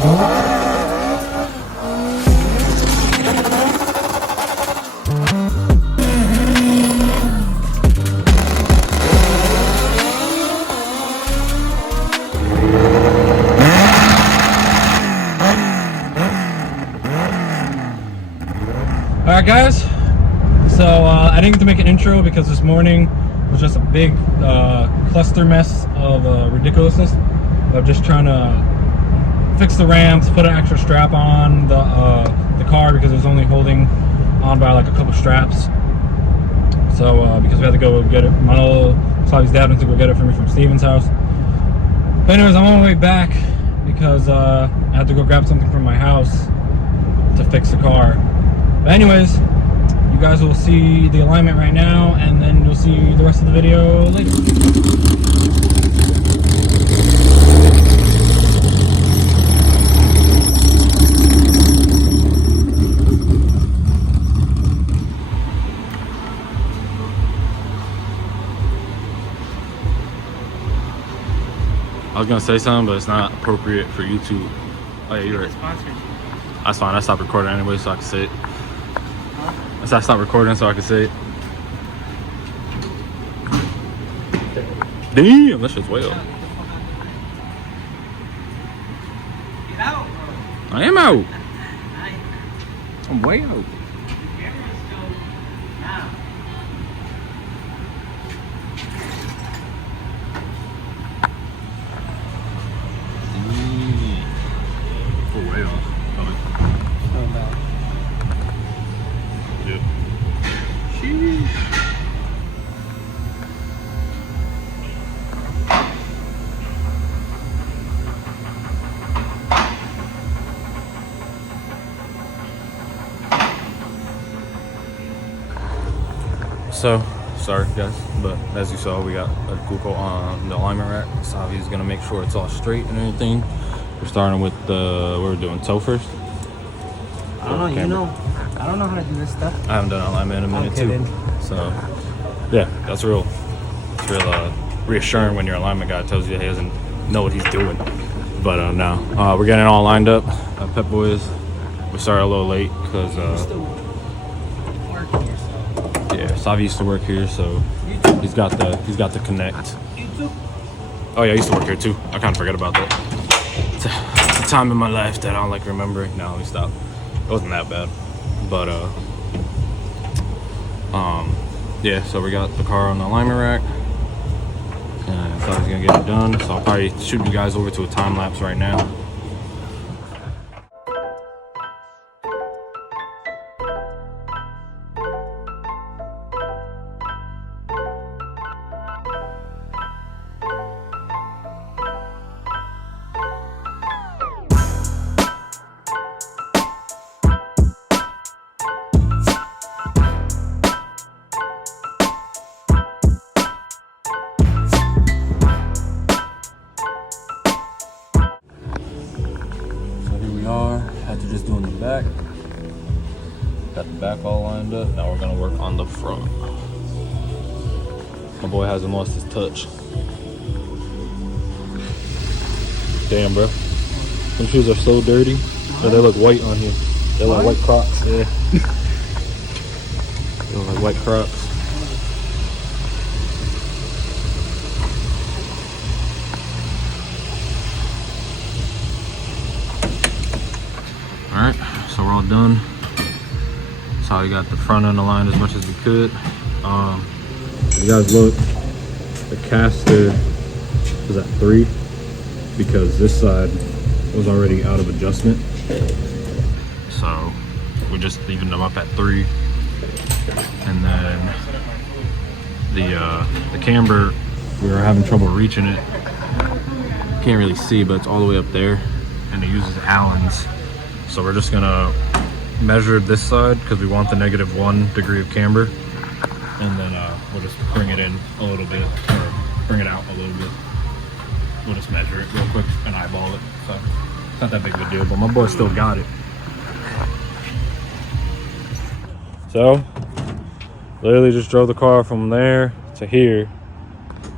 Alright guys, so I didn't get to make an intro because this morning was just a big cluster mess of ridiculousness of just trying to fix the ramps, put an extra strap on the car because it was only holding on by like a couple straps. So because we had to go get it, Xavi's dad went to go get it for me from Steven's house. But anyways, I'm on my way back because I had to go grab something from my house to fix the car. But anyways, you guys will see the alignment right now, and then you'll see the rest of the video later. I was gonna say something, but it's not appropriate for YouTube. Oh yeah, you're right. That's fine. I stopped recording anyway, so I can say it. I stopped recording so I can say it. Damn, that shit's way up. Get out, bro. I am out. I'm way out. Oh, way off. Yep. Sheesh. So, sorry guys, but as you saw, we got a Kuko on the alignment rack. Xavi's gonna make sure it's all straight and everything. We're starting with what we're doing, toe first. I don't know, you know, I don't know how to do this stuff. I haven't done alignment in a minute too. So, yeah, that's real. It's real reassuring when your alignment guy tells you he doesn't know what he's doing. But no, we're getting it all lined up. Pep Boys, we started a little late because yeah, Xavi used to work here, so he's got the connect. Oh yeah, I used to work here too. I kind of forget about that. It's a time in my life that I don't like remembering. No, let me stop. It wasn't that bad, but yeah. So we got the car on the alignment rack, and I thought I was gonna get it done. So I'll probably shoot you guys over to a time lapse right now. Had to just do in the back. Got the back all lined up. Now we're gonna work on the front. My boy hasn't lost his touch. Damn, bro. Them shoes are so dirty. Oh, they look white on here. They look like white Crocs. Yeah. They look like white Crocs. Alright, so we're all done. That's how we got the front end aligned as much as we could. If you guys look, the caster was at 3 because this side was already out of adjustment. So we just evened them up at 3. And then the camber, we were having trouble reaching it. Can't really see, but it's all the way up there, and it uses Allen's. So we're just gonna measure this side because we want the -1 degree of camber, and then we'll just bring it in a little bit, or bring it out a little bit. We'll just measure it real quick and eyeball it. So it's not that big of a deal, but my boy still got it. So literally just drove the car from there to here,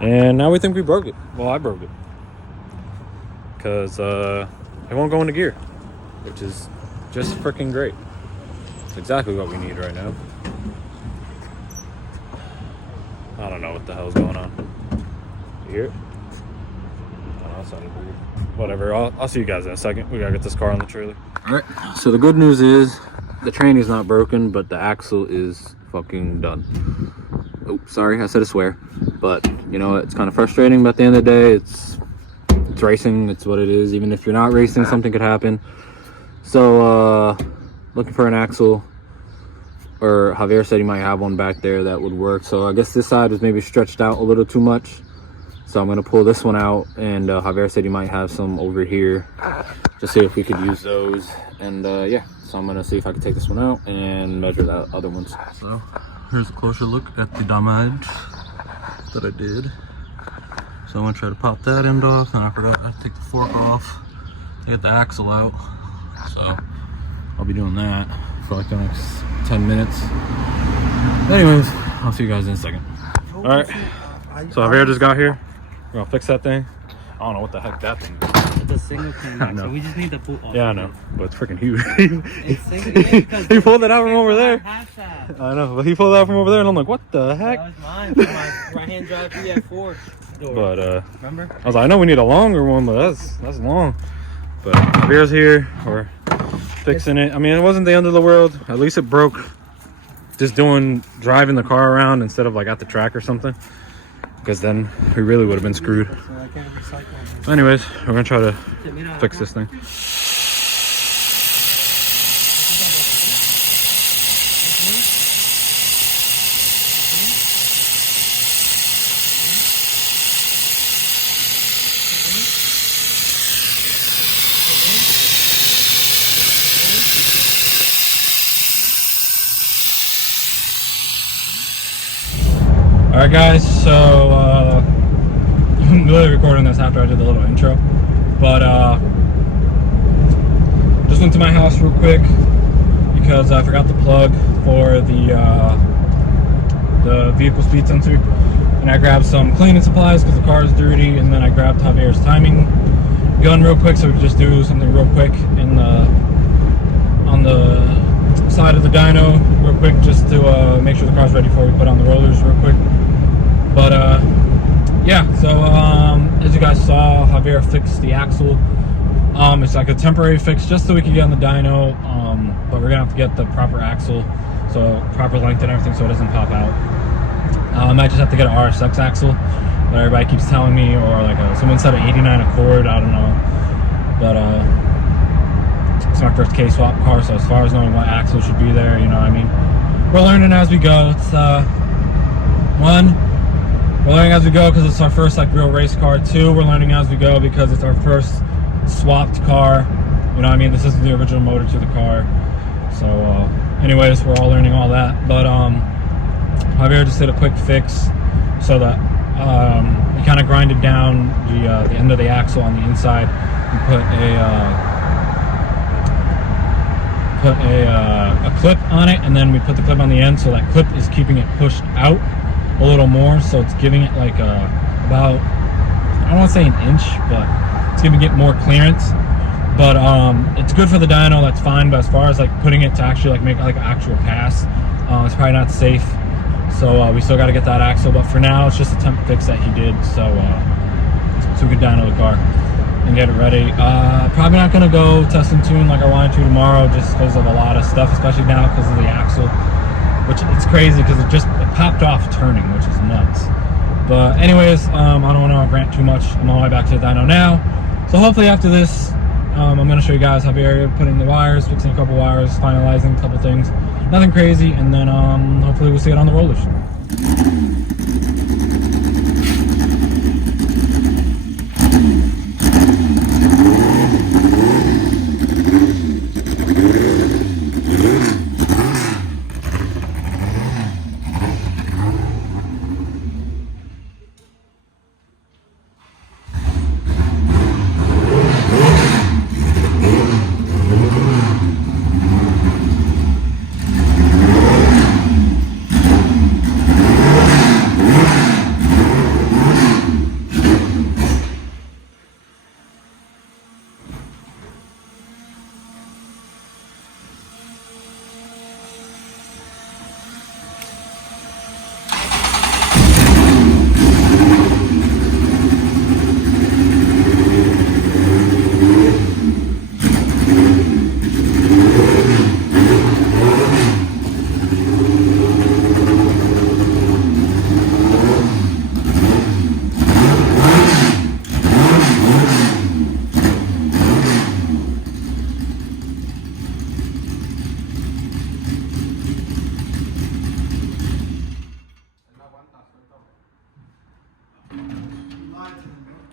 and now we think we broke it. Well, I broke it because it won't go into gear, which is just freaking great. It's exactly what we need right now. I don't know what the hell's going on. You hear it? Oh, that sounded weird. Whatever, I'll see you guys in a second. We gotta get this car on the trailer. All right, so the good news is the tranny's not broken, but the axle is fucking done. Oh, sorry, I said a swear. But, you know, it's kind of frustrating, but at the end of the day, it's racing, it's what it is. Even if you're not racing, something could happen. So, looking for an axle, or Javier said he might have one back there that would work. So I guess this side was maybe stretched out a little too much. So I'm gonna pull this one out, and Javier said he might have some over here. Just see if we could use those. And yeah, so I'm gonna see if I can take this one out and measure the other ones. So here's a closer look at the damage that I did. So I'm gonna try to pop that end off, and I forgot to take the fork off to get the axle out. So I'll be doing that for like the next 10 minutes. Anyways, I'll see you guys in a second. All right, so Javier just got here. We're gonna fix that thing. I don't know what the heck that thing is. It's a single cam, so we just need the boot off. Yeah, I know, but it's freaking huge. It's single, He pulled it out from over there. Hashtag. I know, but he pulled it out from over there, and I'm like, what the heck? That was mine. For my right-hand drive 3F4 door. But remember? I was like, I know we need a longer one, but that's long. But Javier's here. We're fixing it. I mean, it wasn't the end of the world. At least it broke just driving the car around instead of like at the track or something. Because then we really would have been screwed. Anyways, we're gonna try to fix this thing. Alright guys, so I'm literally recording this after I did the little intro, but just went to my house real quick because I forgot the plug for the vehicle speed sensor, and I grabbed some cleaning supplies because the car is dirty, and then I grabbed Javier's timing gun real quick so we could just do something real quick on the side of the dyno real quick, just to make sure the car's ready before we put on the rollers real quick. But yeah, so as you guys saw, Javier fixed the axle. It's like a temporary fix just so we can get on the dyno, but we're gonna have to get the proper axle, so proper length and everything, so it doesn't pop out. I might just have to get an RSX axle that everybody keeps telling me, or like someone said an 89 Accord, I don't know. But it's my first K-swap car, so as far as knowing what axle should be there, you know what I mean, we're learning as we go. It's we're learning as we go because it's our first like real race car. 2, we're learning as we go because it's our first swapped car. You know what I mean? This isn't the original motor to the car. So anyways, we're all learning all that. But Javier just did a quick fix so that we kind of grinded down the end of the axle on the inside and put a clip on it, and then we put the clip on the end, so that clip is keeping it pushed out a little more, so it's giving it like about, I don't want to say an inch, but it's giving it more clearance. But it's good for the dyno, that's fine. But as far as like putting it to actually like make like an actual pass, it's probably not safe. So we still got to get that axle. But for now, it's just a temp fix that he did, so we could dyno the car and get it ready. Probably not gonna go test and tune like I wanted to tomorrow, just because of a lot of stuff, especially now because of the axle, which it's crazy because it popped off turning, which is nuts. But anyways, I don't want to rant too much. I'm on my way back to the dyno now, so hopefully after this I'm going to show you guys Javier putting the wires, fixing a couple wires, finalizing a couple things, nothing crazy, and then hopefully we'll see it on the rollers.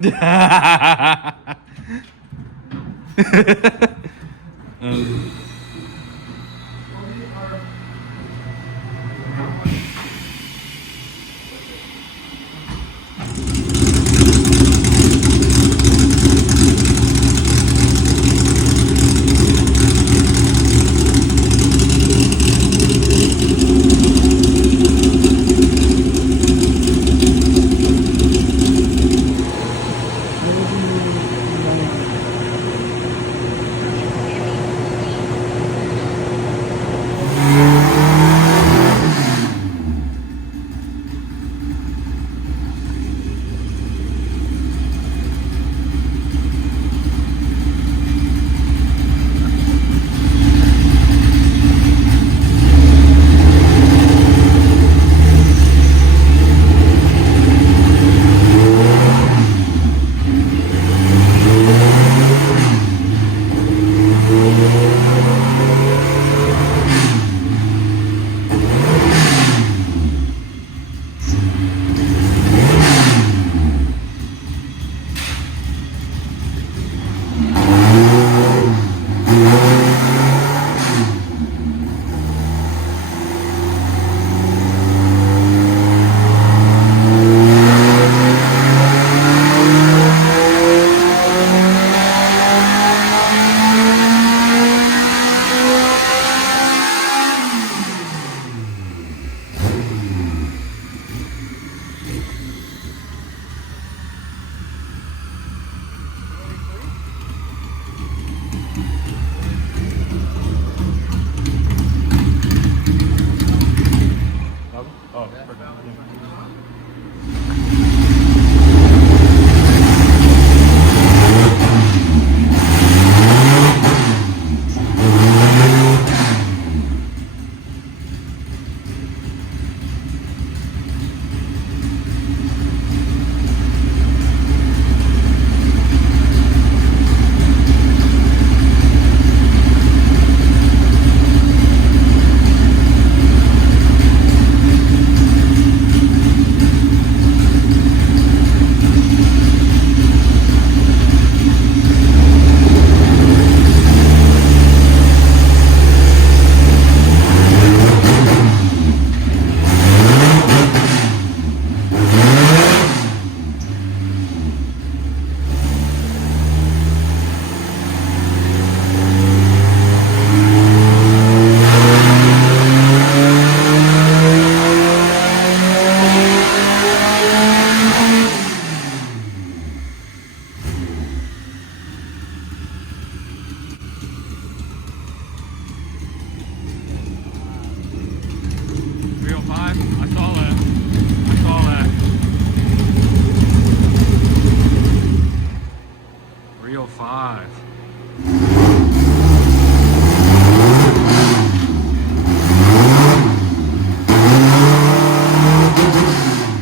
274.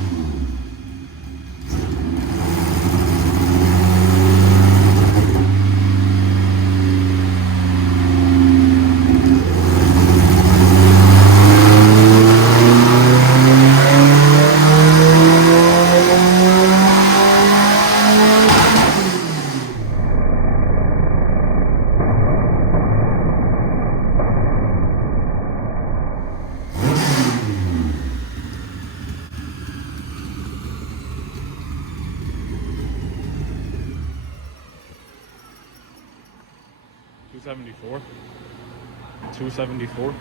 274.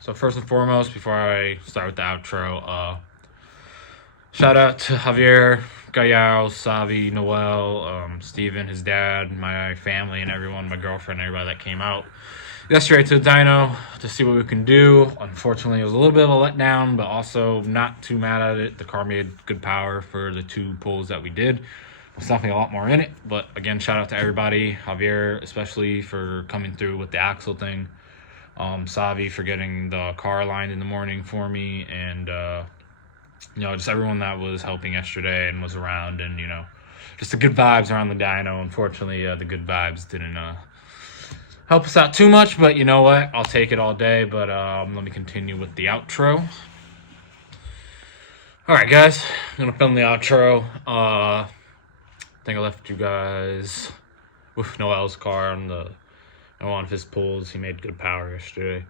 So first and foremost, before I start with the outro, shout out to Javier Gael, Xavi, Noel, Steven, his dad, my family, and everyone, my girlfriend, everybody that came out yesterday to the dyno to see what we can do. Unfortunately, it was a little bit of a letdown, but also not too mad at it. The car made good power for the 2 pulls that we did. There's definitely a lot more in it, but again, shout out to everybody. Javier, especially, for coming through with the axle thing. Xavi for getting the car aligned in the morning for me, and just everyone that was helping yesterday and was around, and just the good vibes around the dyno. Unfortunately, the good vibes didn't help us out too much, but you know what? I'll take it all day. But let me continue with the outro. All right, guys, I'm gonna film the outro. I think I left you guys with Noel's car on one of his pulls. He made good power yesterday.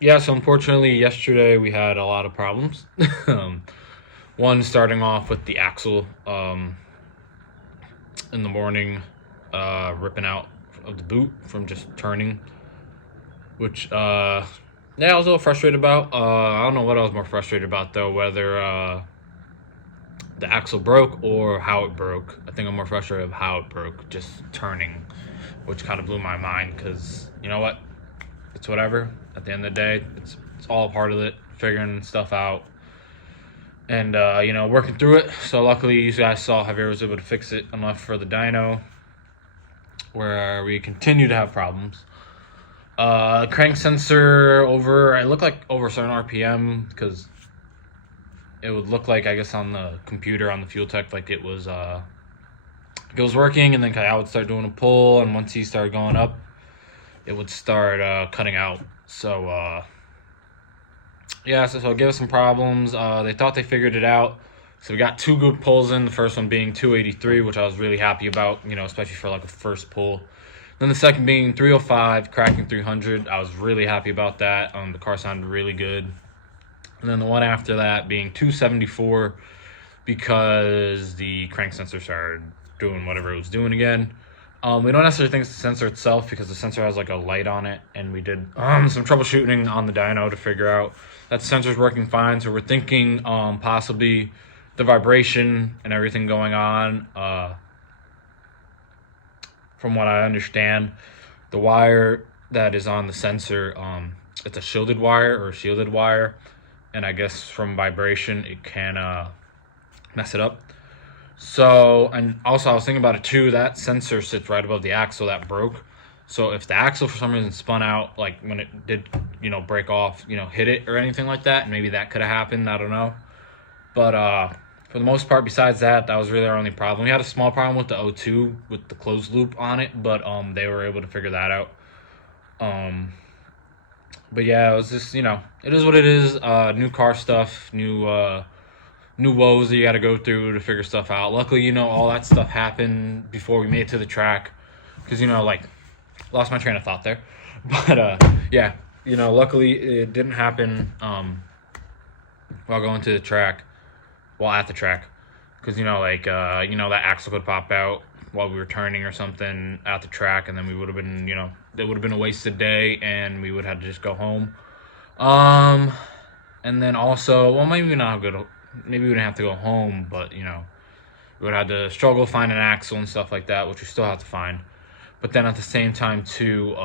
Yeah, so unfortunately yesterday we had a lot of problems. One, starting off with the axle in the morning, ripping out of the boot from just turning, which yeah, I was a little frustrated about. I don't know what I was more frustrated about though, whether the axle broke or how it broke. I think I'm more frustrated of how it broke, just turning, which kind of blew my mind, because you know what, it's whatever. At the end of the day, it's all part of it, figuring stuff out and working through it. So luckily you guys saw Javier was able to fix it enough for the dyno, where we continue to have problems. Crank sensor it looked like over a certain RPM, because it would look like, I guess, on the computer on the fuel tech, like it was working, and then I would start doing a pull, and once he started going up, it would start cutting out. So yeah, so it gave us some problems. They thought they figured it out, so we got 2 good pulls in. The first one being 283, which I was really happy about, especially for like a first pull. Then the second being 305, cracking 300. I was really happy about that. The car sounded really good. And then the one after that being 274, because the crank sensor started doing whatever it was doing again. We don't necessarily think it's the sensor itself, because the sensor has like a light on it, and we did some troubleshooting on the dyno to figure out that the sensor's working fine. So we're thinking possibly the vibration and everything going on. From what I understand, the wire that is on the sensor, it's a shielded wire, and I guess from vibration it can mess it up. So, and also I was thinking about it too, that sensor sits right above the axle that broke. So if the axle for some reason spun out, like when it did break off, hit it or anything like that, maybe that could have happened, I don't know. But for the most part, besides that, that was really our only problem. We had a small problem with the O2 with the closed loop on it, but they were able to figure that out. But yeah, it was just, it is what it is. New car stuff, new woes that you got to go through to figure stuff out. Luckily, all that stuff happened before we made it to the track, because lost my train of thought there. But yeah, luckily it didn't happen while going to the track, at the track, because that axle could pop out while we were turning or something at the track, and then we would have been, it would have been a wasted day, and we would have to just go home. And then also, well, maybe we wouldn't have to go home, but we would have to struggle to find an axle and stuff like that, which we still have to find. But then at the same time too,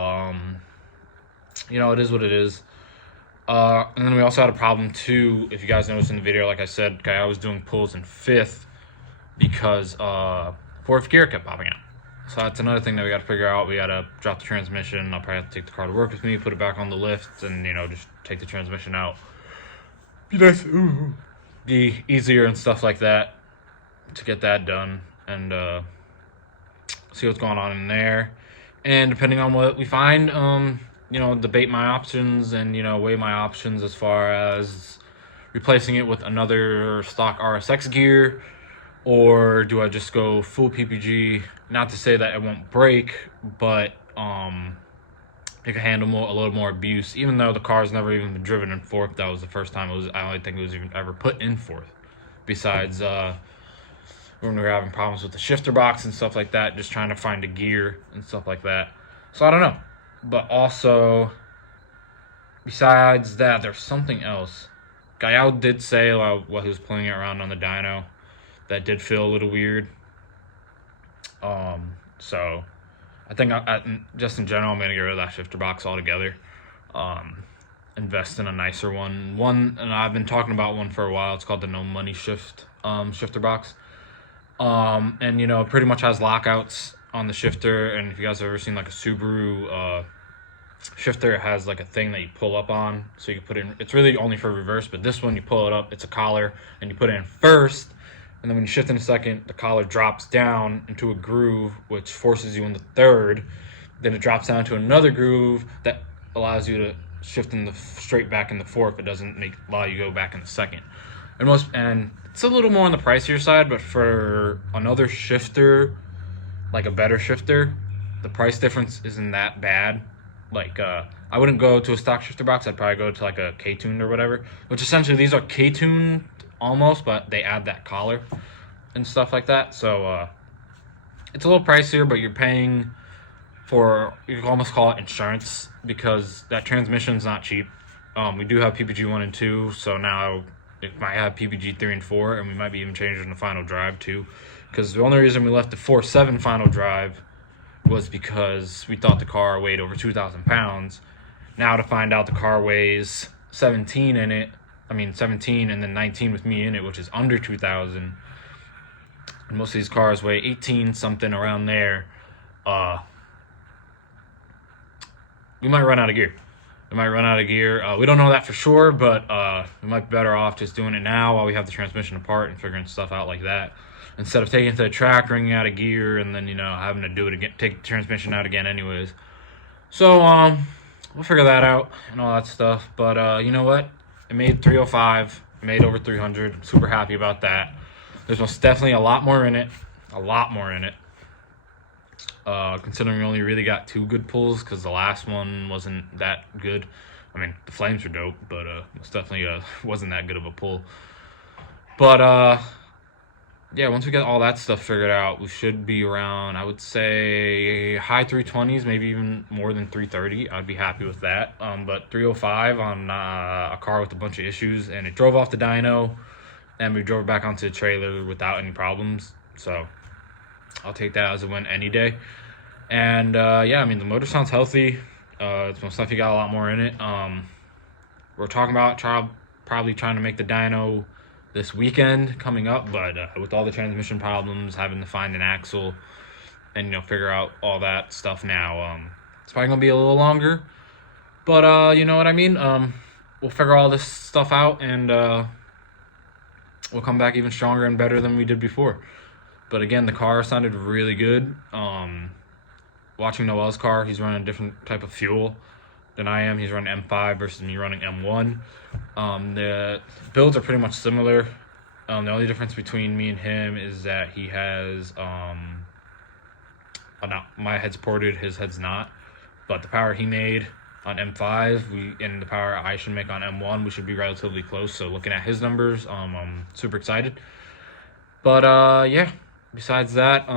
it is what it is. And then we also had a problem too, if you guys noticed in the video, like I said, I was doing pulls in 5th because 4th gear kept popping out. So that's another thing that we got to figure out. We got to drop the transmission. I'll probably have to take the car to work with me, put it back on the lift, and just take the transmission out. Be easier and stuff like that to get that done, and see what's going on in there. And depending on what we find, debate my options and weigh my options as far as replacing it with another stock RSX gear, or do I just go full PPG? Not to say that it won't break, but it can handle a little more abuse, even though the car's never even been driven in 4th. That was the first time I don't think it was even ever put in 4th, besides when we were having problems with the shifter box and stuff like that, just trying to find a gear and stuff like that. So I don't know. But also, besides that, there's something else. Gael did say while he was playing it around on the dyno that did feel a little weird. So I think just in general, I'm gonna get rid of that shifter box altogether. Invest in a nicer one. And I've been talking about one for a while. It's called the No Money Shift shifter box. And you know, it pretty much has lockouts on the shifter. And if you guys have ever seen like a Subaru shifter, it has like a thing that you pull up on, so you can put it in. It's really only for reverse, but this one you pull it up. It's a collar, and you put it in first. And then when you shift in a second, the collar drops down into a groove, which forces you into third. Then it drops down to another groove that allows you to shift in the straight back in the fourth. It doesn't allow you to go back in the second. And it's a little more on the pricier side, but for another shifter, like a better shifter, the price difference isn't that bad. Like I wouldn't go to a stock shifter box. I'd probably go to like a K-tuned or whatever, which essentially these are K-tuned almost, but they add that collar and stuff like that. So it's a little pricier, but you're paying for, you can almost call it insurance, because that transmission's not cheap. We do have PPG 1 and 2, so now it might have PPG 3 and 4, and we might be even changing the final drive too, because the only reason we left the 4.7 final drive was because we thought the car weighed over 2,000 pounds. Now to find out the car weighs 17 in it, 17 and then 19 with me in it, which is under 2,000. And most of these cars weigh 18 something around there. We might run out of gear. We don't know that for sure, but we might be better off just doing it now while we have the transmission apart and figuring stuff out like that, instead of taking it to the track, wringing out a gear, and then, you know, having to do it again, take the transmission out again anyways. So we'll figure that out and all that stuff. But you know what? It made 305, made over 300. I'm super happy about that. There's most definitely a lot more in it. Considering we only really got 2 good pulls, because the last one wasn't that good. I mean, the flames were dope, but most definitely wasn't that good of a pull. But yeah, once we get all that stuff figured out, we should be around, I would say, high 320s, maybe even more than 330. I'd be happy with that. But 305 on a car with a bunch of issues, and it drove off the dyno, and we drove back onto the trailer without any problems. So I'll take that as a win any day. And yeah, I mean, the motor sounds healthy. It's most likely got a lot more in it. We're talking about probably trying to make the dyno this weekend coming up, but with all the transmission problems, having to find an axle and, you know, figure out all that stuff now, it's probably gonna be a little longer, but you know what I mean. We'll figure all this stuff out, and we'll come back even stronger and better than we did before. But again, the car sounded really good. Watching Noel's car, he's running a different type of fuel than I am. He's running M5 versus me running M1. The builds are pretty much similar. The only difference between me and him is that he has my head's ported, his head's not. But the power he made on M5 and the power I should make on M1, we should be relatively close. So looking at his numbers, I'm super excited. But yeah, besides that,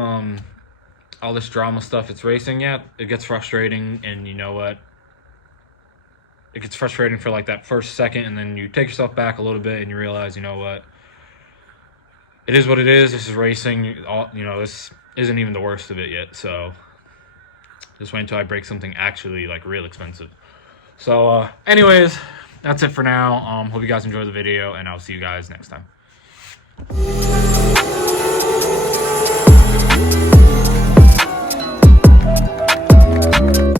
all this drama stuff, it's racing. Yeah, it gets frustrating, and you know what? It gets frustrating for like that first second, and then you take yourself back a little bit and you realize, you know what? It is what it is. This is racing. You know, this isn't even the worst of it yet. So just wait until I break something actually like real expensive. So anyways, that's it for now. Hope you guys enjoyed the video, and I'll see you guys next time.